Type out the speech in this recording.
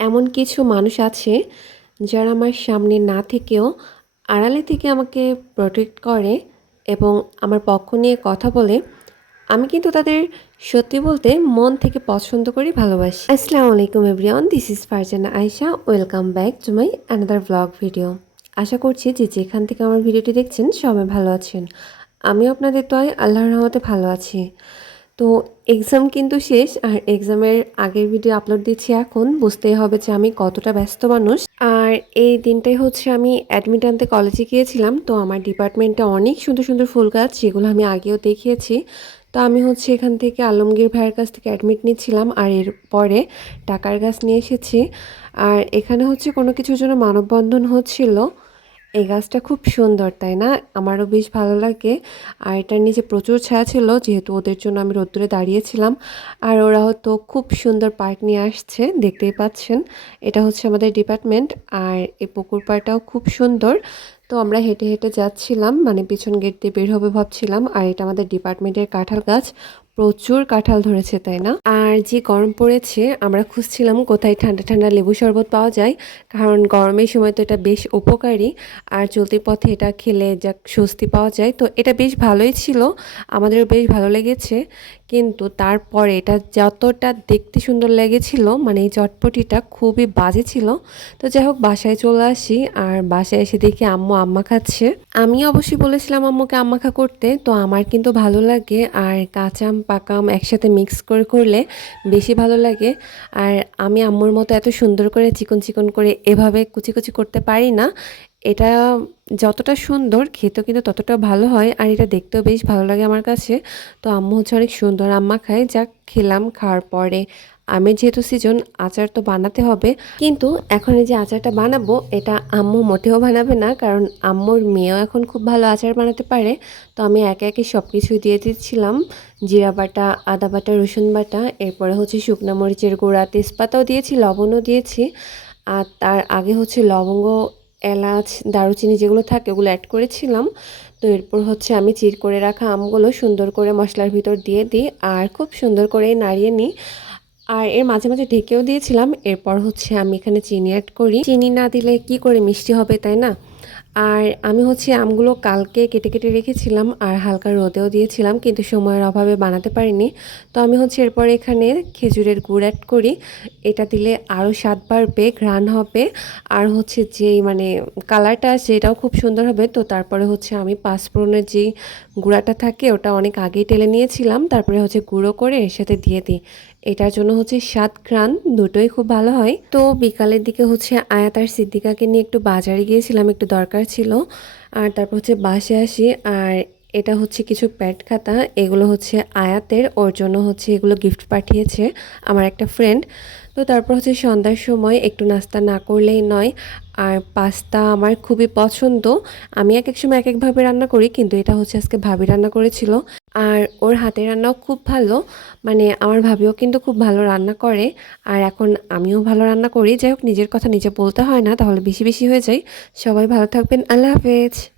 এমন কিছু মানুষ আছে যারা আমার সামনে না থেকেও আড়ালে থেকে আমাকে প্রোটেক্ট করে এবং আমার পক্ষ নিয়ে কথা বলে। আমি কিন্তু তাদের সত্যি বলতে মন থেকে পছন্দ করি, ভালোবাসি। আসসালামু আলাইকুম everyone this is Farzana Ayesha. Welcome back to my another blog video আশা করছি যে যেখান থেকে আমার ভিডিওটি দেখছেন, সবাই ভালো আছেন। আমি আপনাদের তোয় আল্লাহর রহমতে ভালো আছি। তো এক্সাম কিন্তু শেষ আর এক্সামের আগের ভিডিও আপলোড দিচ্ছি এখন। বুঝতেই হবে যে আমি কতটা ব্যস্ত মানুষ। আর এই দিনটাই হচ্ছে আমি অ্যাডমিট আনতে কলেজে গিয়েছিলাম। তো আমার ডিপার্টমেন্টে অনেক সুন্দর সুন্দর ফুল গাছ, যেগুলো আমি আগেও দেখিয়েছি। তো আমি হচ্ছে এখান থেকে আলমগীর ভাইয়ের কাছ থেকে অ্যাডমিট নিচ্ছিলাম আর এর পরে টাকার গাছ নিয়ে এসেছি। আর এখানে হচ্ছে কোনো কিছুর জন্য মানববন্ধন হচ্ছিল। এই গাছটা খুব সুন্দর, তাই না? আমারও বেশ ভালো লাগে। আর এটার নিচে প্রচুর ছায়া ছিল, যেহেতু ওদের জন্য আমি রোদ্দুরে দাঁড়িয়েছিলাম। আর ওরা হয়তো খুব সুন্দর পার্ক নিয়ে আসছে, দেখতেই পাচ্ছেন। এটা হচ্ছে আমাদের ডিপার্টমেন্ট, আর এই পুকুর পাড়টাও খুব সুন্দর। তো আমরা হেঁটে হেঁটে যাচ্ছিলাম মানে পিছন গেট দিয়ে বের হবে ভাবছিলাম। আর এটা আমাদের ডিপার্টমেন্টের কাঁঠাল গাছ। প্রচুর কাঁঠাল ধরেছে, তাই না? আর যে গরম পড়েছে, আমরা খুঁজছিলাম কোথায় ঠান্ডা ঠান্ডা লেবু শরবত পাওয়া যায়, কারণ গরমের সময় তো এটা বেশ উপকারী। আর চলতি পথে এটা খেলে যা স্বস্তি পাওয়া যায়, তো এটা বেশ ভালোই ছিল, আমাদেরও বেশ ভালো লেগেছে। কিন্তু তারপরে এটা যতটা দেখতে সুন্দর লেগেছিল মানে এই চটপটিটা খুবই বাজে ছিল। তো যাই হোক, বাসায় চলে আসি, আর বাসায় এসে দেখি আম্মু আম্মা খাচ্ছে। আমি অবশ্যই বলেছিলাম আম্মুকে আম্মা খা করতে, তো আমার কিন্তু ভালো লাগে, আর কাঁচাম আম একসাথে মিক্স করে করলে বেশি ভালো লাগে। আর আমি আম্মুর মতো এত সুন্দর করে চিকন চিকন করে এভাবে কুচি কুচি করতে পারি না। এটা যতটা সুন্দর, খেতেও কিন্তু ততটা ভালো হয় আর এটা দেখতেও বেশ ভালো লাগে আমার কাছে। তো আম্মু হচ্ছে অনেক সুন্দর। আম্মা খায় যা খেলাম, খাওয়ার পরে। আমি যেহেতু সিজন আচার তো বানাতে হবে, কিন্তু এখন এই যে আচারটা বানাবো, এটা আম্মু মোটেও বানাবে না, কারণ আম্মুর মেয়েও এখন খুব ভালো আচার বানাতে পারে। তো আমি একে একে সব কিছুই দিয়ে দিচ্ছিলাম। জিরা বাটা, আদা বাটা, রসুন বাটা, এরপরে হচ্ছে শুকনো মরিচের গুঁড়া, তেজপাতাও দিয়েছি, লবণও দিয়েছি। আর তার আগে হচ্ছে লবঙ্গ, এলাচ, দারুচিনি যেগুলো থাকে ওগুলো অ্যাড করেছিলাম। তো এরপর হচ্ছে আমি চির করে রাখা আমগুলো সুন্দর করে মশলার ভিতর দিয়ে দিই, আর খুব সুন্দর করে নাড়িয়ে নিই। আর এর মাঝে মাঝে ঢেকেও দিয়েছিলাম। এরপর হচ্ছে আমি এখানে চিনি অ্যাড করি। চিনি না দিলে কি করে মিষ্টি হবে, তাই না? আর আমি হচ্ছে আমগুলো কালকে কেটে কেটে রেখেছিলাম আর হালকা রোদেও দিয়েছিলাম, কিন্তু সময়ের অভাবে বানাতে পারিনি। তো আমি হচ্ছে এরপর এখানে খেজুরের গুড় অ্যাড করি। এটা দিলে আরও স্বাদ বাড়বে, ঘ্রাণ হবে। আর হচ্ছে যেই মানে কালারটা এটাও খুব সুন্দর হবে। তো তারপরে হচ্ছে আমি পাঁচফোড়নের যেই গুঁড়াটা থাকে, ওটা অনেক আগেই টেলে নিয়েছিলাম। তারপরে হচ্ছে গুঁড়ো করে এর সাথে দিয়ে দিই। এটার জন্য হচ্ছে স্বাদ ঘ্রাণ দুটোই খুব ভালো হয়। তো বিকালের দিকে হচ্ছে আয়াত আর সিদ্দিকাকে নিয়ে একটু বাজারে গিয়েছিলাম, একটু দরকার ছিল। আর তারপর হচ্ছে বাসে আসি, আর এটা হচ্ছে কিছু প্যাড খাতা, এগুলো হচ্ছে আয়াতের, ওর জন্য হচ্ছে এগুলো গিফট পাঠিয়েছে আমার একটা ফ্রেন্ড তো তারপর হচ্ছে সন্ধ্যার সময় একটু নাস্তা না করলেই নয়, আর পাস্তা আমার খুবই পছন্দ। আমি এক এক সময় এক একভাবে রান্না করি, কিন্তু এটা হচ্ছে আজকে ভাবি রান্না করেছিল। আর ওর হাতে রান্নাও খুব ভালো। মানে আমার ভাবিও কিন্তু খুব ভালো রান্না করে। আর এখন আমিও ভালো রান্না করি। যাই হোক, নিজের কথা নিজে বলতে হয় না, তাহলে বেশি বেশি হয়ে যায়। সবাই ভালো থাকবেন। আল্লাহ হাফেজ।